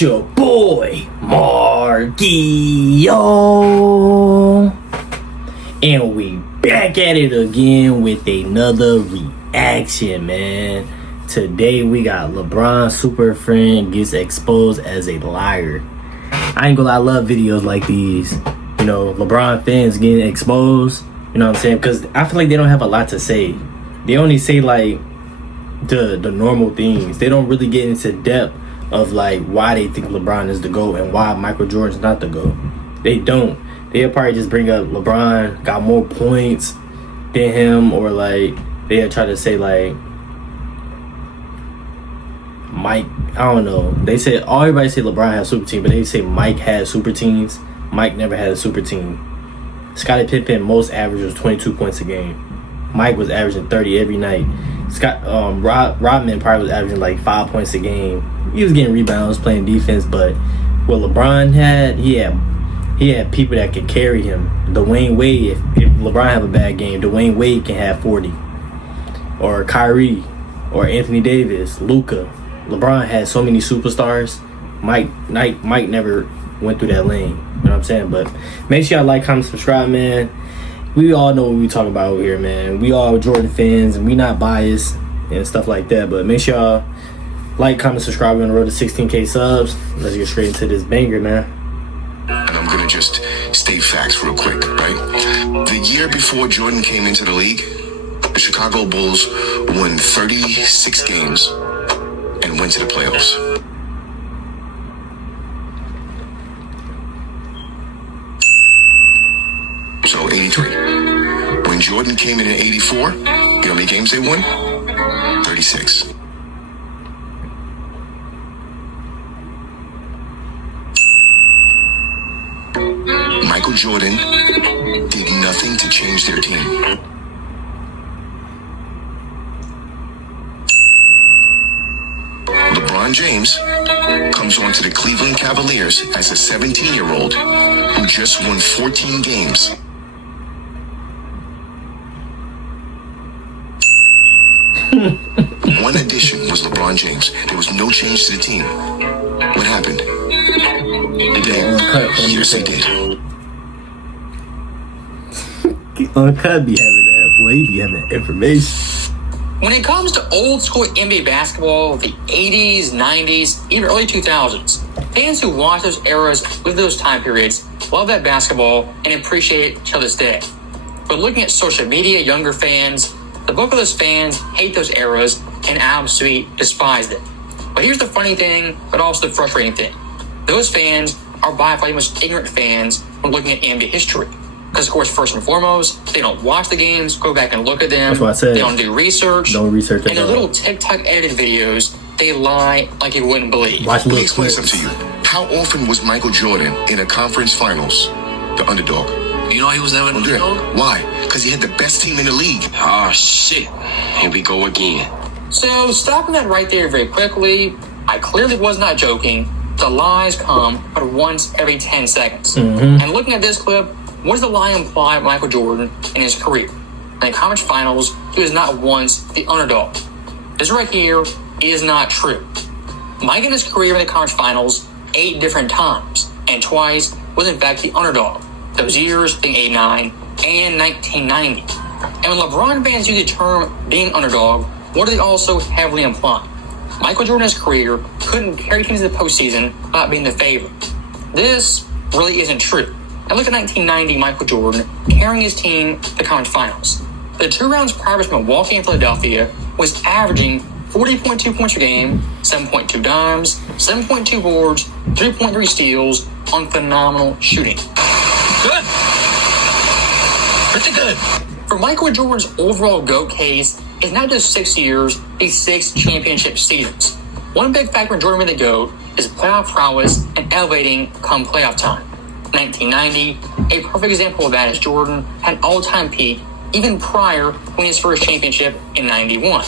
It's your boy, Margio. And we back at it again with another reaction, man. Today we got LeBron Superfan gets exposed as a liar. I ain't gonna lie, I love videos like these. You know, LeBron fans getting exposed. You know what I'm saying? Because I feel like they don't have a lot to say. They only say like the normal things. They don't really get into depth of like why they think LeBron is the GOAT and why Michael Jordan's not the GOAT. They don't. They'll probably just bring up LeBron got more points than him, or like they'll try to say like Mike, I don't know. They say everybody say LeBron has super team, but they say Mike has super teams. Mike never had a super team. Scottie Pippen most average was 22 points a game. Mike was averaging 30 every night. Rodman probably was averaging like 5 points a game. He was getting rebounds, playing defense, but what LeBron had, he had people that could carry him. Dwayne Wade, if LeBron have a bad game, Dwayne Wade can have 40. Or Kyrie, or Anthony Davis, Luka. LeBron had so many superstars. Mike never went through that lane. You know what I'm saying? But make sure y'all like, comment, subscribe, man. We all know what we talking about over here, man. We all Jordan fans, and we not biased and stuff like that. But make sure y'all like, comment, subscribe. We're on the road to 16K subs. Let's get straight into this banger, man. And I'm gonna just state facts real quick, right? The year before Jordan came into the league, the Chicago Bulls won 36 games and went to the playoffs. So 83. When Jordan came in 84, you know how many games they won? 36. Michael Jordan did nothing to change their team. LeBron James comes on to the Cleveland Cavaliers as a 17-year-old who just won 14 games. One addition was LeBron James. There was no change to the team. What happened? Yes, they did. Uncut be having that, boy. He be having that information. When it comes to old school NBA basketball, the 80s, 90s, even early 2000s, fans who watch those eras, live those time periods, love that basketball and appreciate it till this day. But looking at social media, younger fans, the bulk of those fans hate those eras and absolutely despise them. But here's the funny thing, but also the frustrating thing. Those fans are by far the most ignorant fans when looking at NBA history. Because, of course, first and foremost, they don't watch the games, go back and look at them. That's what I said. They don't do research. No research at all. And their little TikTok edited videos, they lie like you wouldn't believe. Let me explain something to you. How often was Michael Jordan in a conference finals, the underdog? You know he was never an underdog? Why? Because he had the best team in the league. Oh, shit. Here we go again. So, stopping that right there very quickly, I clearly was not joking. The lies come but once every 10 seconds. And looking at this clip, what does the lie imply of Michael Jordan in his career? In the conference finals, he was not once the underdog. This right here is not true. Mike in his career in the conference finals 8 different times, and twice was in fact the underdog. Those years being 89 and 1990. And when LeBron fans use the term being underdog, what do they also heavily imply? Michael Jordan's career couldn't carry teams to the postseason without being the favorite. This really isn't true. And look at 1990 Michael Jordan carrying his team to the conference finals. The 2 rounds prior to Milwaukee and Philadelphia was averaging 40.2 points per game, 7.2 dimes, 7.2 boards, 3.3 steals on phenomenal shooting. Good. Pretty good. For Michael Jordan's overall GOAT case, it's not just 6 years, it's 6 championship seasons. One big factor in Jordan being the GOAT is playoff prowess and elevating come playoff time. 1990, a perfect example of that is Jordan had an all-time peak even prior to winning his first championship in 91.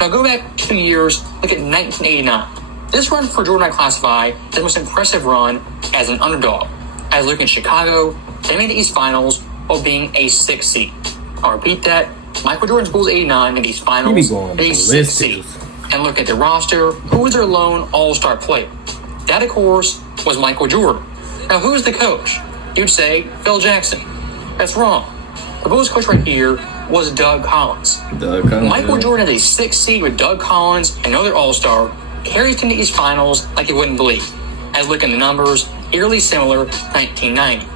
Now go back 2 years, look at 1989. This run for Jordan I classify as the most impressive run as an underdog. As looking at Chicago, they made the East Finals while being a 6th seed. I'll repeat that. Michael Jordan's Bulls 89 in these finals, a 6th seed. And look at the roster, who was their lone all-star player? That, of course, was Michael Jordan. Now, who's the coach? You'd say Phil Jackson. That's wrong. The Bulls coach right here was Doug Collins. Michael Jordan is a 6th seed with Doug Collins, another All-Star, carries him to these finals like you wouldn't believe. As looking at the numbers, eerily similar to 1990.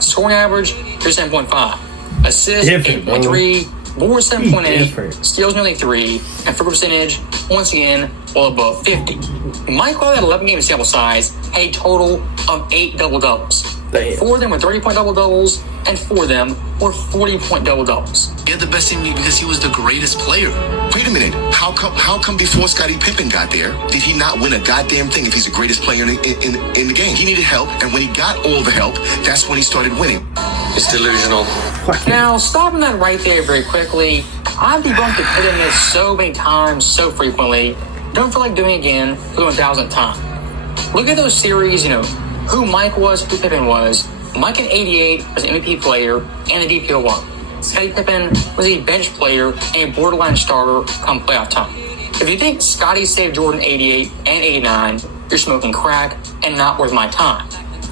Scoring average, 37.5. Assists, 8.3. Boards, 7.8. Steals, nearly 3. And field percentage, once again, well above 50. Michael had 11 game sample size, had a total of 8 double-doubles. 4 of them were 30-point double-doubles, and 4 of them were 40-point double-doubles. He had the best team because he was the greatest player. Wait a minute. How come before Scottie Pippen got there, did he not win a goddamn thing if he's the greatest player in the game? He needed help, and when he got all the help, that's when he started winning. It's delusional. Now, stopping that right there very quickly, I've debunked the Pippen myth so many times, so frequently, don't feel like doing it again for the 1000th time. Look at those series, who Mike was, who Pippen was. Mike in 88 was an MVP player and the DPO1. Scottie Pippen was a bench player and a borderline starter come playoff time. If you think Scottie saved Jordan 88 and 89, you're smoking crack and not worth my time.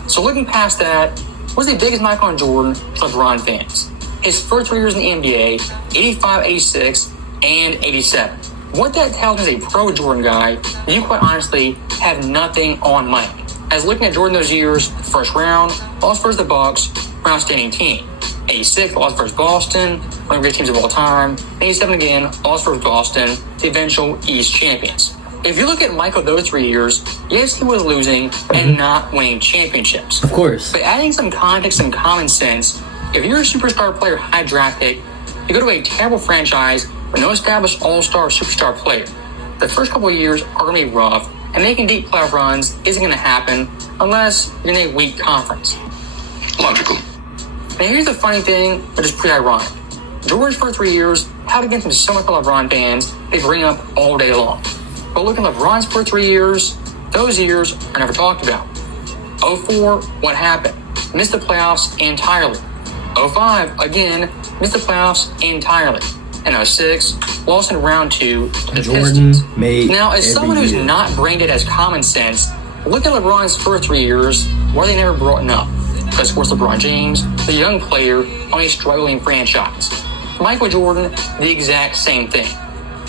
So looking past that, what's the biggest Michael and Jordan for LeBron fans? His first 3 years in the NBA, 85, 86, and 87. What that tells me as a pro Jordan guy, you quite honestly have nothing on Mike. As looking at Jordan those years, first round, lost versus the Bucks, outstanding team. 86, lost versus Boston, one of the great teams of all time. 87 again, lost versus Boston, the eventual East champions. If you look at Michael those 3 years, yes, he was losing and not winning championships. Of course. But adding some context and common sense, if you're a superstar player, high draft pick, you go to a terrible franchise with no established all-star superstar player. The first couple of years are going to be rough, and making deep playoff runs isn't going to happen unless you're in a weak conference. Logical. Now here's the funny thing, but it's pretty ironic. Jordan's first 3 years held against him so much by LeBron fans, they bring up all day long. But look at LeBron's first 3 years, those years are never talked about. 04, what happened? Missed the playoffs entirely. 05, again, missed the playoffs entirely. And 06, lost in round 2 to the Pistons. Now, as someone who's not brained as common sense, look at LeBron's first 3 years where they never brought up. Because, of course, LeBron James, the young player on a struggling franchise. Michael Jordan, the exact same thing.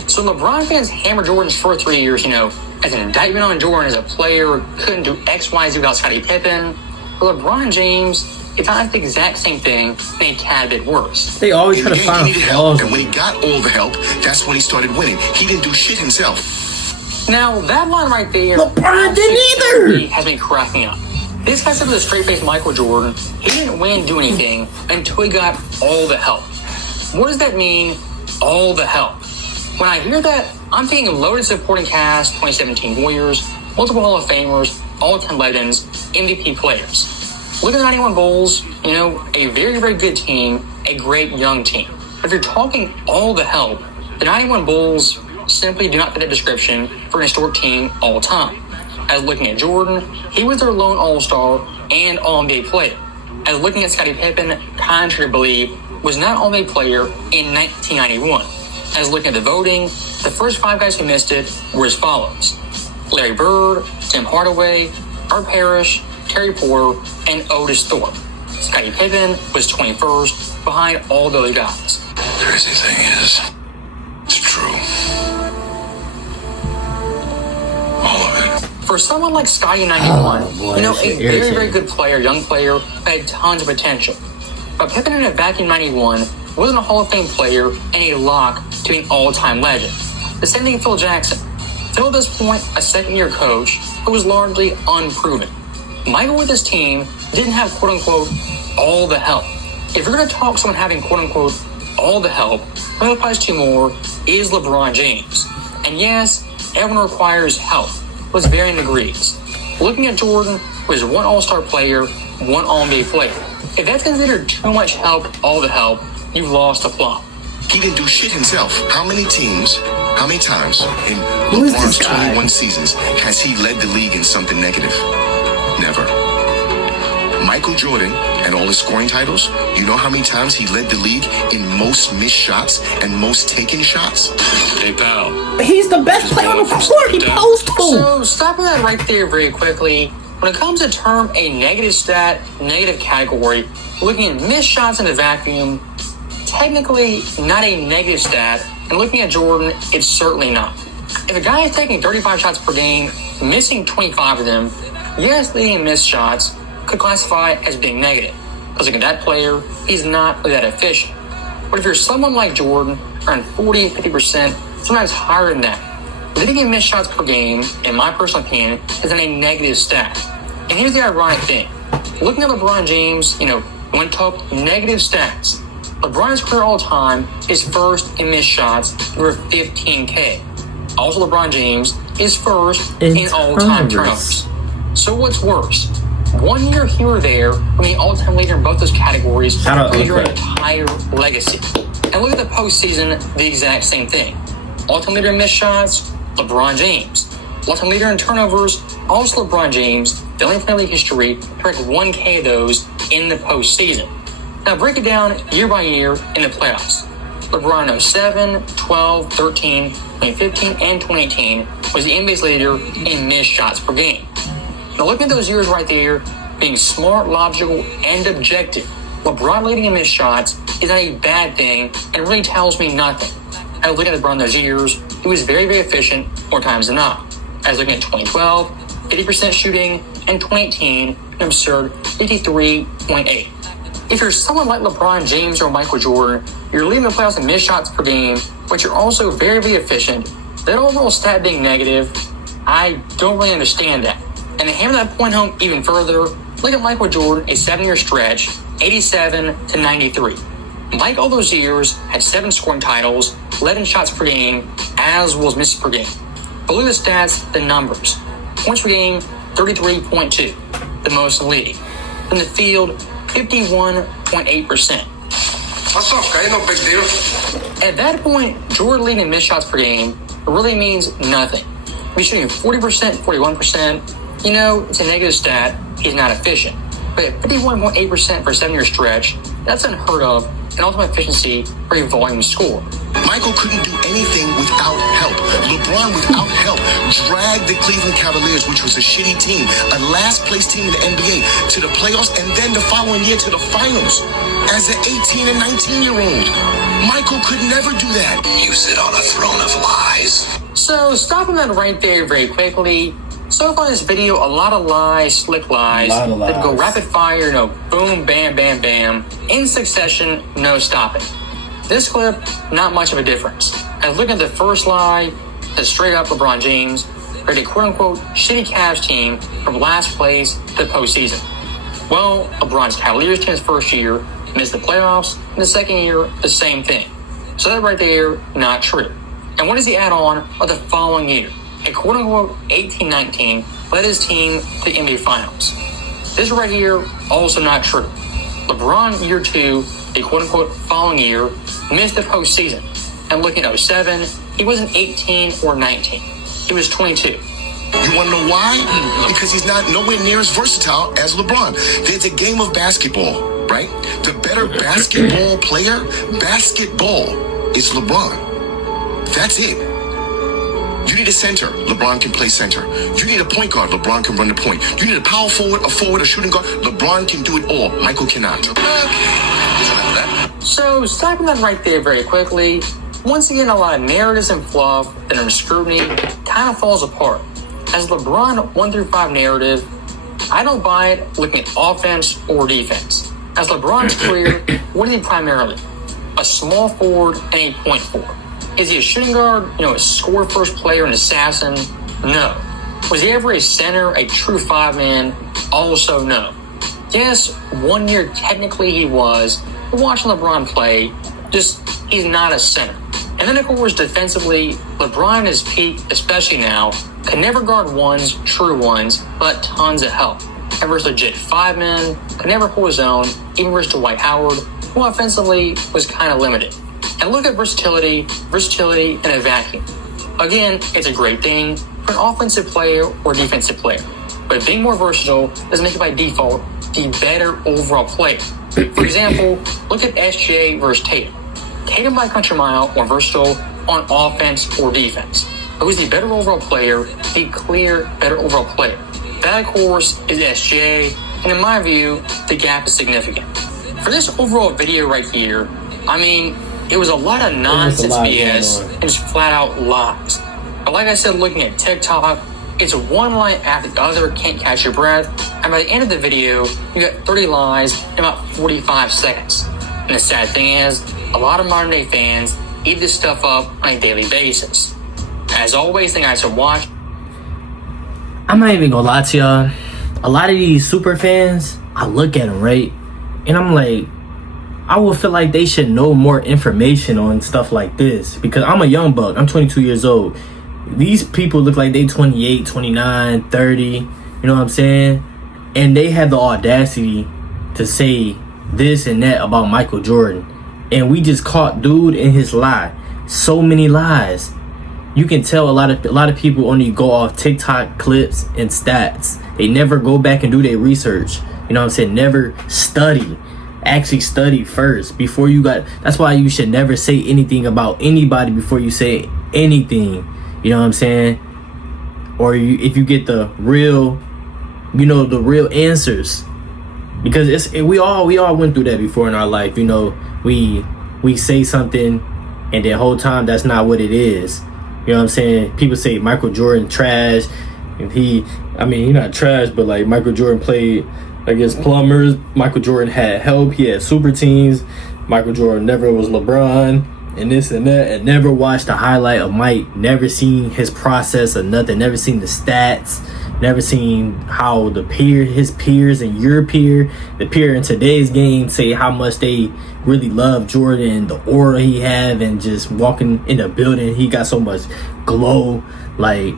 So LeBron fans hammer Jordan's first 3 years, as an indictment on Jordan as a player, couldn't do X, Y, Z without Scottie Pippen. But LeBron James, it's not the exact same thing, and a tad bit worse. They always try to find flaws. And when he got all the help, that's when he started winning. He didn't do shit himself. Now, that line right there, LeBron didn't either, has me cracking up. This guy said with a straight-faced Michael Jordan, he didn't win and do anything until he got all the help. What does that mean, all the help? When I hear that, I'm thinking loaded supporting cast, 2017 Warriors, multiple Hall of Famers, all-time legends, MVP players. Look at the 91 Bulls, a very, very good team, a great young team. If you're talking all the help, the 91 Bulls simply do not fit that description for an historic team all time. As looking at Jordan, he was their lone all-star and all-NBA player. As looking at Scottie Pippen, contrary to belief, was not all-NBA player in 1991. As looking at the voting, the first 5 guys who missed it were as follows: Larry Bird, Tim Hardaway, Art Parrish, Terry Porter, and Otis Thorpe. Scottie Pippen was 21st behind all those guys. The crazy thing is, it's true. All of it. For someone like Scottie in 91, a very, very good player, young player, had tons of potential. But Pippen in a vacuum 91 wasn't a Hall of Fame player and a lock to be an all-time legend. The same thing with Phil Jackson. Phil, at this point, a second-year coach who was largely unproven. Michael with his team didn't have quote-unquote all the help. If you're going to talk someone having quote-unquote all the help, what applies to more is LeBron James. And yes, everyone requires help, with varying degrees. Looking at Jordan, was one all-star player, one all-NBA player. If that's considered too much help, all the help, you've lost the plot. He didn't do shit himself. How many times in LeBron's 21 seasons has he led the league in something negative? Never. Michael Jordan and all his scoring titles, you know how many times he led the league in most missed shots and most taken shots? Hey, pal. He's the best player on the court. He posed to. So, stopping that right there very quickly, when it comes to term a negative stat, negative category, looking at missed shots in a vacuum, technically not a negative stat, and looking at Jordan, it's certainly not. If a guy is taking 35 shots per game, missing 25 of them, yes, leading missed shots could classify as being negative. Because looking at that player, he's not really that efficient. But if you're someone like Jordan, around 40, 50%, sometimes higher than that, leading in missed shots per game, in my personal opinion, is a negative stat. And here's the ironic thing. Looking at LeBron James, when talk negative stats, LeBron's career all time is first in missed shots over 15K. Also, LeBron James is first in all-time turnovers. So what's worse? 1 year here or there from the all-time leader in both those categories for your entire legacy. And look at the postseason, the exact same thing. All-time leader in missed shots, LeBron James. All-time leader in turnovers, also LeBron James, the only player in league history to break 1K of those in the postseason. Now break it down year by year in the playoffs. LeBron in 07, 12, 13, 2015, and 2018 was the NBA's leader in missed shots per game. Now looking at those years right there, being smart, logical, and objective, LeBron leading in missed shots is not a bad thing and really tells me nothing. I was looking at LeBron those years, he was very, very efficient more times than not. I was looking at 2012, 50% shooting, and 2018, an absurd 53.8. If you're someone like LeBron James or Michael Jordan, you're leading the playoffs in missed shots per game, but you're also very, very efficient, that overall stat being negative, I don't really understand that. And to hammer that point home even further, look at Michael Jordan, a 7-year stretch, 87 to 93. Mike all those years had 7 scoring titles, 11 shots per game, as well as misses per game. But look at the stats, the numbers. Points per game, 33.2, the most in the league. In the field, 51.8%. What's up, guy? No big deal. At that point, Jordan leading in missed shots per game really means nothing. If he's shooting 40%, 41%, it's a negative stat. He's not efficient. But at 51.8% for a 7-year stretch, that's unheard of, and ultimate efficiency for a volume score. Michael couldn't do anything without help. LeBron, without help, dragged the Cleveland Cavaliers, which was a shitty team, a last-place team in the NBA, to the playoffs, and then the following year to the finals. As an 18 and 19-year-old, Michael could never do that. You sit on a throne of lies. So, stopping that right there very quickly, so far in this video, a lot of lies, slick lies, that go rapid fire, boom, bam, bam, bam, in succession, no stopping. This clip, not much of a difference. As looking at the first lie, the straight up LeBron James created a quote-unquote shitty Cavs team from last place to the postseason. Well, LeBron's Cavaliers team his first year missed the playoffs, and the second year, the same thing. So that right there, not true. And what does he add on of the following year? A quote-unquote 18-19 led his team to the NBA Finals. This right here, also not true. LeBron, year 2, the quote-unquote following year, missed the postseason. And looking at 07, he wasn't 18 or 19. He was 22. You want to know why? Because he's not nowhere near as versatile as LeBron. There's a game of basketball, right? The better basketball player, basketball, is LeBron. That's it. You need a center, LeBron can play center. You need a point guard, LeBron can run the point. You need a power forward, a forward, a shooting guard, LeBron can do it all. Michael cannot. So, stopping that right there very quickly, once again, a lot of narratives and fluff that under scrutiny kind of falls apart. As LeBron 1-5 narrative, I don't buy it looking at offense or defense. As LeBron's career, what is he primarily? A small forward and a point forward. Is he a shooting guard, a score-first player, an assassin? No. Was he ever a center, a true 5-man? Also no. Yes, 1 year technically he was, but watching LeBron play, he's not a center. And then of course defensively, LeBron at his peak, especially now, can never guard ones, true ones, but tons of help. And versus legit 5-man, could never hold his own, even versus Dwight Howard, who offensively was kind of limited. And look at versatility in a vacuum. Again, it's a great thing for an offensive player or defensive player. But being more versatile doesn't make it by default the better overall player. For example, look at SJ versus Tatum. Tatum by a country mile more versatile on offense or defense. Who's the better overall player? The clear better overall player. That, of course, is SJ, and in my view, the gap is significant. For this overall video right here, I mean, it was a lot of nonsense BS and just flat out lies. But like I said, looking at TikTok, it's one lie after the other, can't catch your breath, and by the end of the video, you got 30 lies in about 45 seconds. And the sad thing is, a lot of modern day fans eat this stuff up on a daily basis. As always, thank you guys for watching. I'm not even gonna lie to y'all. A lot of these super fans, I look at them, right? And I'm like, I would feel like they should know more information on stuff like this. Because I'm a young buck. I'm 22 years old. These people look like they 28, 29, 30. You know what I'm saying? And they have the audacity to say this and that about Michael Jordan. And we just caught dude in his lie. So many lies. You can tell a lot of people only go off TikTok clips and stats. They never go back and do their research. You know what I'm saying? Never study. Actually study first before you got. That's why you should never say anything about anybody before you say anything. You know what I'm saying? Or if you get the real, you know, the real answers. Because we all went through that before in our life. You know, we say something and the whole time that's not what it is. You know what I'm saying? People say Michael Jordan trash. And he's not trash, but like Michael Jordan played against plumbers. Michael Jordan had help. He had super teams. Michael Jordan never was LeBron and this and that, and never watched the highlight of Mike. Never seen his process or nothing. Never seen the stats. Never seen how his peers and your peer, the peer in today's game, say how much they really love Jordan, the aura he have, and just walking in the building, he got so much glow. Like,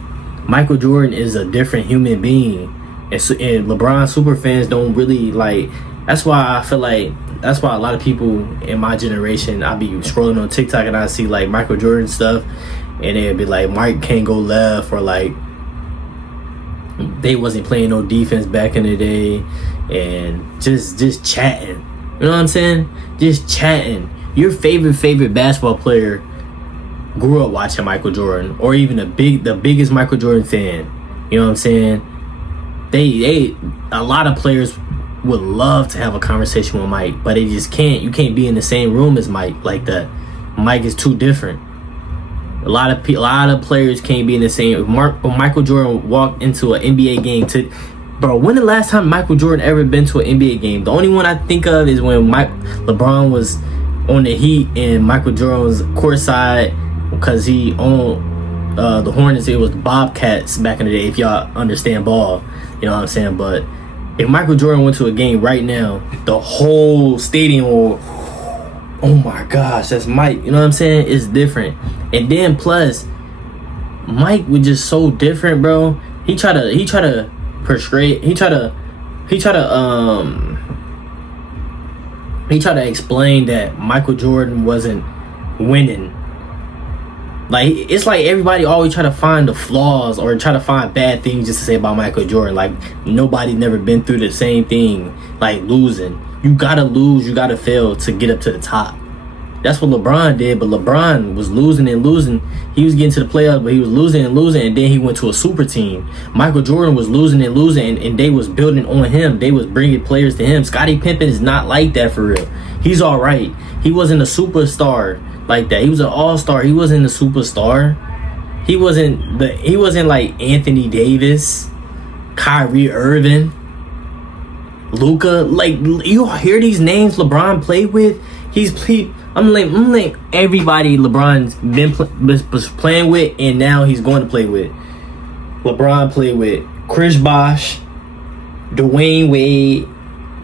Michael Jordan is a different human being, and LeBron super fans don't really like. That's why I feel like a lot of people in my generation, I be scrolling on TikTok and I see like Michael Jordan stuff, and they'd be like, Mike can't go left, or like they wasn't playing no defense back in the day, and just chatting. You know what I'm saying? Just chatting. Your favorite basketball player grew up watching Michael Jordan, or even the biggest Michael Jordan fan. You know what I'm saying? A lot of players would love to have a conversation with Mike, but they just can't. You can't be in the same room as Mike like that. Mike is too different. A lot of players can't be in the same. When Michael Jordan walked into an NBA game bro, when the last time Michael Jordan ever been to an NBA game? The only one I think of is when LeBron was on the Heat and Michael Jordan was courtside because he owned the Hornets. It was the Bobcats back in the day, if y'all understand ball. You know what I'm saying? But if Michael Jordan went to a game right now, the whole stadium will, oh my gosh, that's Mike. You know what I'm saying? It's different. And then plus, Mike was just so different, bro. He try to explain that Michael Jordan wasn't winning. Like, it's like everybody always try to find the flaws or try to find bad things just to say about Michael Jordan. Like, nobody never been through the same thing, like losing. You gotta lose, you gotta fail to get up to the top. That's what LeBron did, but LeBron was losing and losing. He was getting to the playoffs, but he was losing and losing, and then he went to a super team. Michael Jordan was losing and losing, and they was building on him. They was bringing players to him. Scottie Pippen is not like that for real. He's all right. He wasn't a superstar like that. He was an all-star. He wasn't a superstar. He wasn't like Anthony Davis, Kyrie Irving, Luka. Like, you hear these names LeBron played with? I'm like everybody LeBron's was playing with, and now he's going to play with. LeBron played with Chris Bosh, Dwayne Wade,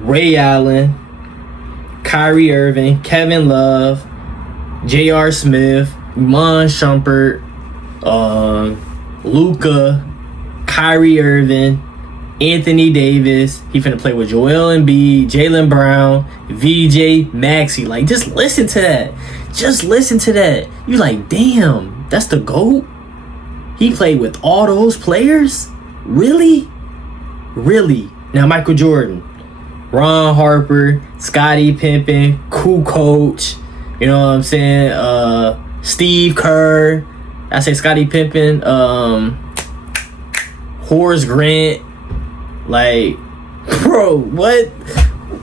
Ray Allen, Kyrie Irving, Kevin Love, J.R. Smith, Iman Shumpert, Luka, Kyrie Irving, Anthony Davis. He finna play with Joel Embiid, Jaylen Brown, VJ, Maxey. Like, just listen to that. Just listen to that. You like, damn, that's the GOAT? He played with all those players? Really? Really? Now, Michael Jordan. Ron Harper, Scottie Pippen, Cool Coach. You know what I'm saying? Steve Kerr. I say Scottie Pippen. Horace Grant. Like, bro, what?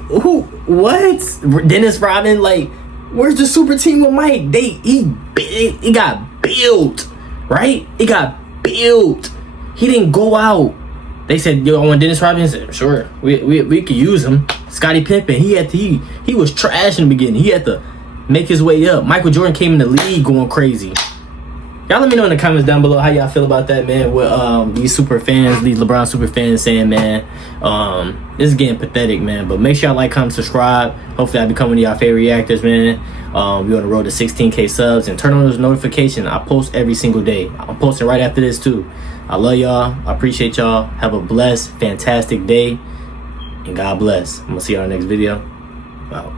Who? What? Dennis Rodman. Like, where's the super team with Mike? He got built, right? It got built. He didn't go out. They said, yo, I want Dennis Rodman. I said, sure, we could use him. Scottie Pippen, he was trash in the beginning. He had to make his way up. Michael Jordan came in the league going crazy. Y'all let me know in the comments down below how y'all feel about that, man. With these super fans, these LeBron super fans saying, man, this is getting pathetic, man. But make sure y'all like, comment, subscribe. Hopefully I become one of y'all favorite reactors, man. We're on the road to 16K subs, and turn on those notifications. I post every single day. I'm posting right after this too. I love y'all. I appreciate y'all. Have a blessed, fantastic day, and God bless. I'm gonna see y'all in the next video. Wow.